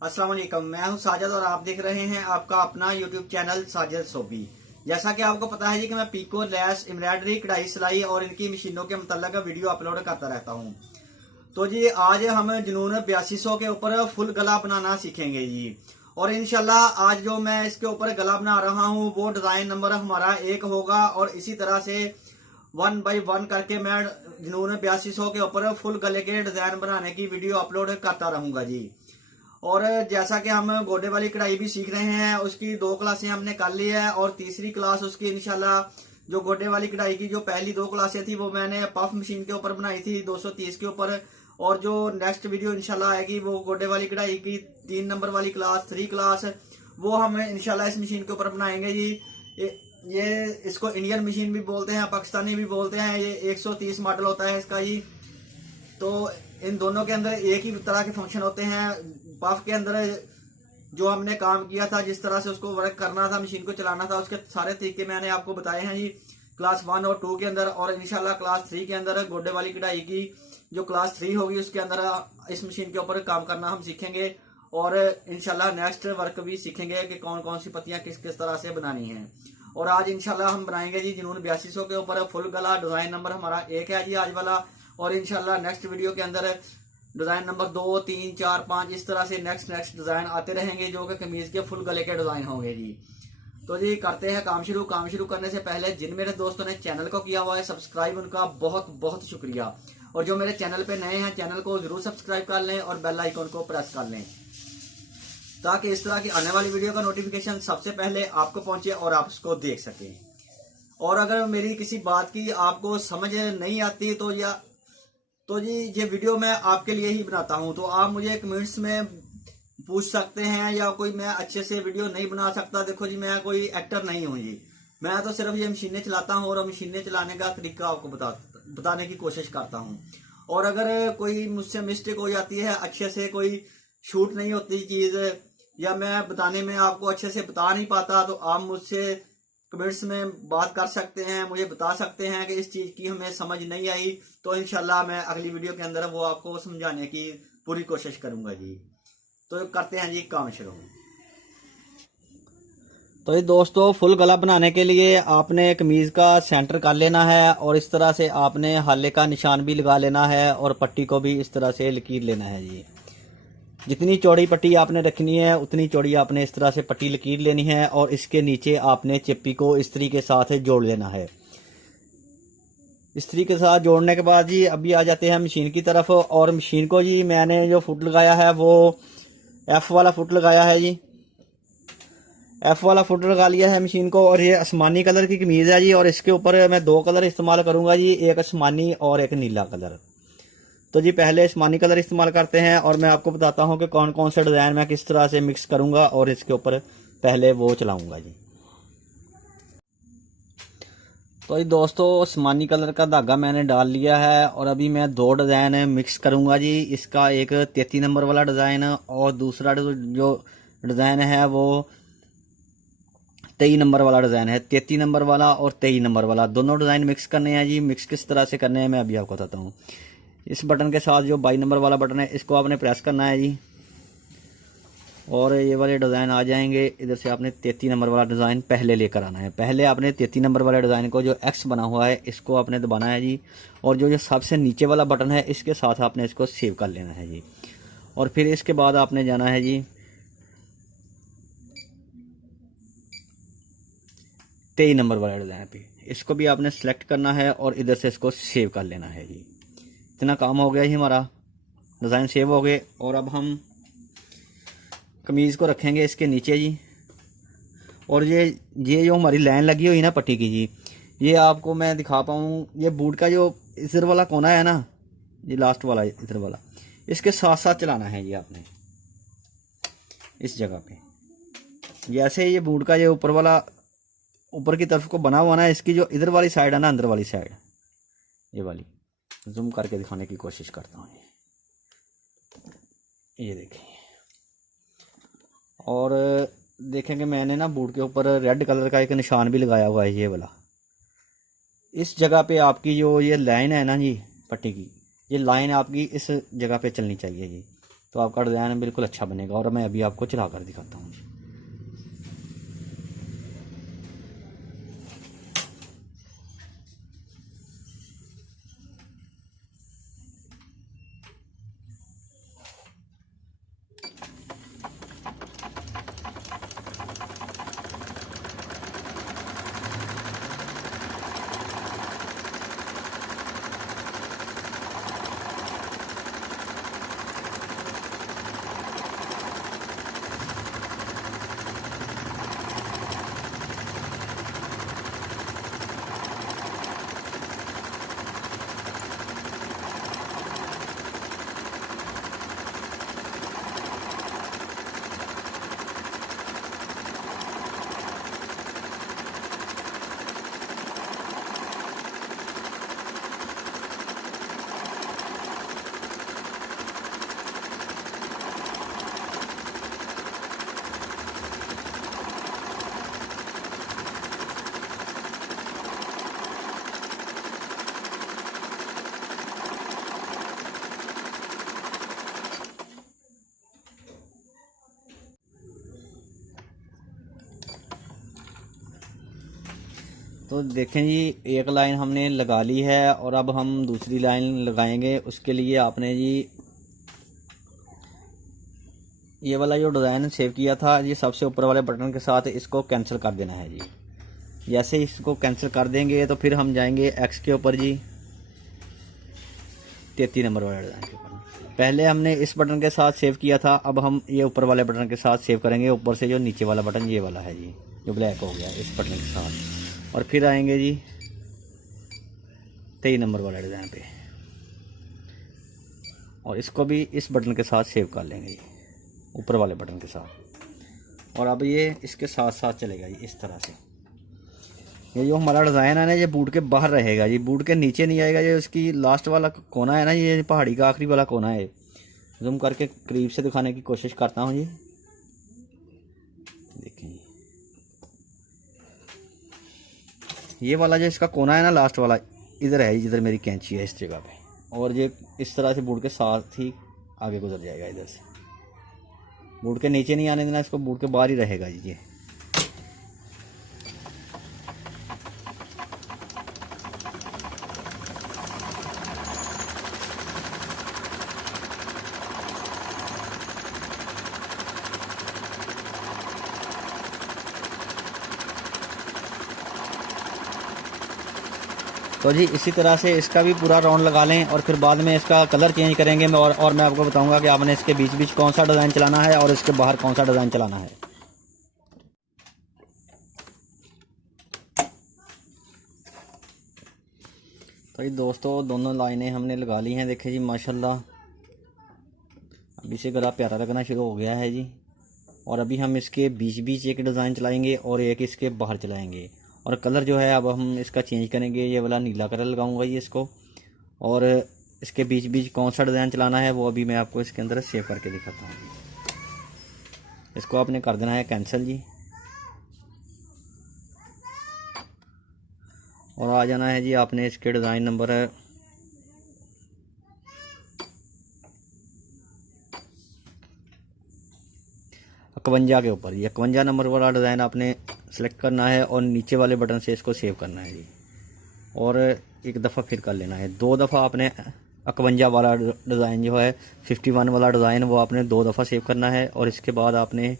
अस्सलाम वालेकुम, मैं हूं साजिद और आप देख रहे हैं आपका अपना यूट्यूब चैनल साजिद सोबी। जैसा कि आपको पता है जी कि मैं पीको, लेस, एम्ब्रॉयडरी, कढ़ाई, सिलाई और इनकी मशीनों के मुतल्लिक वीडियो अपलोड करता रहता हूं। तो जी आज हम जुनून 8200 के ऊपर फुल गला बनाना सीखेंगे जी। और इंशाल्लाह आज जो मैं इसके ऊपर गला बना रहा हूं वो डिजाइन नंबर हमारा 1 होगा और इसी तरह से 1 बाय 1 करके मैं जुनून 8200 के ऊपर फुल गले के डिजाइन बनाने की वीडियो अपलोड करता रहूंगा जी। और जैसा कि हम गोडे वाली कढ़ाई भी सीख रहे हैं, उसकी 2 क्लासें हमने कर ली है और तीसरी क्लास उसकी इंशाल्लाह जो गोडे वाली कढ़ाई की जो पहली 2 क्लासें थी वो मैंने पफ मशीन के ऊपर बनाई थी 230 के ऊपर। और जो नेक्स्ट वीडियो इंशाल्लाह आएगी वो गोडे वाली कढ़ाई की 3 नंबर वाली क्लास, 3 क्लास, वो हम इंशाल्लाह इस मशीन के ऊपर बनाएंगे जी। ये इसको इंडियन मशीन भी बोलते हैं, पाकिस्तानी भी बोलते हैं। ये 130 मॉडल होता है इसका जी। तो इन दोनों के अंदर एक ही तरह के फंक्शन होते हैं। पफ के अंदर जो हमने काम किया था, जिस तरह से उसको वर्क करना था, मशीन को चलाना था, उसके सारे तरीके मैंने आपको बताए हैं जी क्लास 1 और 2 के अंदर। और इंशाल्लाह क्लास 3 के अंदर गोडे वाली कढ़ाई की जो क्लास 3 होगी उसके अंदर इस मशीन के ऊपर काम करना हम सीखेंगे। और इंशाल्लाह नेक्स्ट वर्क भी सीखेंगे कि कौन कौन सी पत्तियां किस किस तरह से बनानी है। और आज इंशाल्लाह हम बनाएंगे जी जुनून 8200 के ऊपर फुल गला। डिजाइन नंबर हमारा 1 है जी आज वाला। और इंशाल्लाह नेक्स्ट वीडियो के अंदर डिजाइन नंबर 2, 3, 4, 5 इस तरह से नेक्स्ट डिजाइन आते रहेंगे जो कि कमीज के फुल गले के डिजाइन होंगे जी। तो जी करते हैं काम शुरू। काम शुरू करने से पहले जिन मेरे दोस्तों ने चैनल को किया हुआ है सब्सक्राइब, उनका बहुत बहुत शुक्रिया। और जो मेरे चैनल पे नए हैं चैनल को जरूर सब्सक्राइब कर लें और बेल आइकन को प्रेस कर लें ताकि इस तरह की आने वाली वीडियो का नोटिफिकेशन सबसे पहले आपको पहुंचे और आप उसको देख सकें। और अगर मेरी किसी बात की आपको समझ नहीं आती तो जी ये वीडियो मैं आपके लिए ही बनाता हूं। तो आप मुझे कमेंट्स में पूछ सकते हैं, या कोई मैं अच्छे से वीडियो नहीं बना सकता। देखो जी मैं कोई एक्टर नहीं हूं जी, मैं तो सिर्फ ये मशीनें चलाता हूं और मशीनें चलाने का तरीका आपको बताने की कोशिश करता हूं। और अगर कोई मुझसे मिस्टेक हो जाती है, अच्छे से कोई शूट नहीं होती चीज, या मैं बताने में आपको अच्छे से बता नहीं पाता, तो आप मुझसे कमेंट्स में बात कर सकते हैं, मुझे बता सकते हैं कि इस चीज की हमें समझ नहीं आई। तो इंशाल्लाह मैं अगली वीडियो के अंदर वो आपको समझाने की पूरी कोशिश करूंगा जी। तो करते हैं जी काम शुरू। तो ये दोस्तों फुल गला बनाने के लिए आपने कमीज का सेंटर कर लेना है और इस तरह से आपने हाले का निशान भी लगा लेना है और पट्टी को भी इस तरह से लकीर लेना है जी। जितनी चौड़ी पट्टी आपने रखनी है उतनी चौड़ी आपने इस तरह से पट्टी लकीर लेनी है और इसके नीचे आपने चिप्पी को इस्त्री के साथ जोड़ लेना है। इस्त्री के साथ जोड़ने के बाद जी अभी आ जाते हैं मशीन की तरफ। और मशीन को जी मैंने जो फुट लगाया है वो एफ वाला फुट लगाया है जी। एफ वाला फुट लगा लिया है मशीन को। और ये आसमानी कलर की कमीज है जी और इसके ऊपर मैं 2 कलर इस्तेमाल करूंगा जी, एक आसमानी और एक नीला कलर। तो जी पहले आसमानी कलर इस्तेमाल करते हैं और मैं आपको बताता हूं कि कौन कौन सा डिजाइन मैं किस तरह से मिक्स करूंगा और इसके ऊपर पहले वो चलाऊंगा जी। तो ये दोस्तों आसमानी कलर का धागा मैंने डाल लिया है और अभी मैं 2 डिजाइन मिक्स करूंगा जी। इसका एक 33 नंबर वाला डिजाइन और दूसरा जो डिजाइन है वो 23 नंबर वाला डिजाइन है। 33 नंबर वाला और 23 नंबर वाला दोनों डिजाइन मिक्स करने हैं जी। मिक्स किस तरह से करने हैं मैं अभी आपको बताता हूँ। इस बटन के साथ जो 22 नंबर वाला बटन है इसको आपने प्रेस करना है जी और ये वाले डिज़ाइन आ जाएंगे। इधर से आपने 33 नंबर वाला डिज़ाइन पहले लेकर आना है। पहले आपने 33 नंबर वाले डिज़ाइन को जो एक्स बना हुआ है इसको आपने दबाना है जी। और जो सबसे नीचे वाला बटन है इसके साथ आपने इसको सेव कर लेना है जी। और फिर इसके बाद आपने जाना है जी 23 नंबर वाले डिज़ाइन पे, इसको भी आपने सेलेक्ट करना है और इधर से इसको सेव कर लेना है जी। इतना काम हो गया जी, हमारा डिज़ाइन सेव हो गए। और अब हम कमीज़ को रखेंगे इसके नीचे जी। और ये जो हमारी लाइन लगी हुई ना पट्टी की जी, ये आपको मैं दिखा पाऊँ, ये बूट का जो इधर वाला कोना है ना, ये लास्ट वाला इधर वाला, इसके साथ साथ चलाना है जी आपने इस जगह पे। जैसे ये बूट का ये ऊपर वाला ऊपर की तरफ को बना हुआ ना, इसकी जो इधर वाली साइड है ना, अंदर वाली साइड, ये वाली जूम करके दिखाने की कोशिश करता हूँ। ये देखिए, और देखेंगे मैंने ना बूट के ऊपर रेड कलर का एक निशान भी लगाया हुआ है, ये वाला। इस जगह पे आपकी जो ये लाइन है ना जी पट्टी की, ये लाइन आपकी इस जगह पे चलनी चाहिए जी। तो आपका डिज़ाइन बिल्कुल अच्छा बनेगा। और मैं अभी आपको चला कर दिखाता हूँ। तो देखें जी, एक लाइन हमने लगा ली है और अब हम दूसरी लाइन लगाएंगे। उसके लिए आपने जी ये वाला जो डिज़ाइन सेव किया था ये सबसे ऊपर वाले बटन के साथ इसको कैंसिल कर देना है जी। जैसे इसको कैंसिल कर देंगे तो फिर हम जाएंगे एक्स के ऊपर जी, 33 नंबर वाले डिज़ाइन के ऊपर। पहले हमने इस बटन के साथ सेव किया था, अब हम ये ऊपर वाले बटन के साथ सेव करेंगे। ऊपर से जो नीचे वाला बटन ये वाला है जी, जो ब्लैक हो गया इस बटन के साथ। और फिर आएंगे जी 23 नंबर वाले डिज़ाइन पे और इसको भी इस बटन के साथ सेव कर लेंगे जी, ऊपर वाले बटन के साथ। और अब ये इसके साथ साथ चलेगा जी इस तरह से। ये जो हमारा डिज़ाइन है ना ये बूट के बाहर रहेगा जी, बूट के नीचे नहीं आएगा। ये उसकी लास्ट वाला कोना है ना, ये पहाड़ी का आखिरी वाला कोना है। जूम करके करीब से दिखाने की कोशिश करता हूँ जी, देखें ये वाला जो इसका कोना है ना लास्ट वाला, इधर है जिधर मेरी कैंची है इस जगह पे। और ये इस तरह से बूट के साथ ही आगे गुजर जाएगा इधर से। बूट के नीचे नहीं आने देना इसको, बूट के बाहर ही रहेगा जी ये। तो जी इसी तरह से इसका भी पूरा राउंड लगा लें और फिर बाद में इसका कलर चेंज करेंगे। और मैं आपको बताऊंगा कि आपने इसके बीच बीच कौन सा डिज़ाइन चलाना है और इसके बाहर कौन सा डिज़ाइन चलाना है। तो जी दोस्तों दोनों लाइनें हमने लगा ली हैं, देखें जी माशाल्लाह। अभी से गला प्यारा लगना शुरू हो गया है जी। और अभी हम इसके बीच बीच एक डिज़ाइन चलाएंगे और एक इसके बाहर चलाएंगे। और कलर जो है अब हम इसका चेंज करेंगे, ये वाला नीला कलर लगाऊंगा जी इसको। और इसके बीच बीच कौन सा डिज़ाइन चलाना है वो अभी मैं आपको इसके अंदर सेव करके दिखाता हूँ। इसको आपने कर देना है कैंसिल जी और आ जाना है जी आपने इसके डिज़ाइन नंबर 51 के ऊपर। ये 51 नंबर वाला डिज़ाइन आपने सेलेक्ट करना है और नीचे वाले बटन से इसको सेव करना है जी। और एक दफ़ा फिर कर लेना है, 2 दफ़ा आपने 51 वाला डिज़ाइन जो है 51 वाला डिज़ाइन वो आपने 2 दफ़ा सेव करना है। और इसके बाद आपने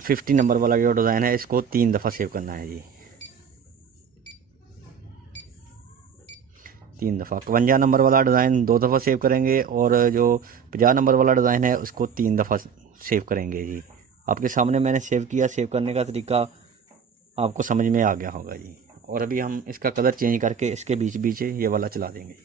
50 नंबर वाला जो डिज़ाइन है इसको 3 दफ़ा सेव करना है जी, 3 दफ़ा। 51 नंबर वाला डिज़ाइन 2 दफ़ा सेव करेंगे और जो 50 नंबर वाला डिज़ाइन है उसको 3 दफ़ा सेव करेंगे जी। आपके सामने मैंने सेव किया, सेव करने का तरीका आपको समझ में आ गया होगा जी। और अभी हम इसका कलर चेंज करके इसके बीच बीच ये वाला चला देंगे जी।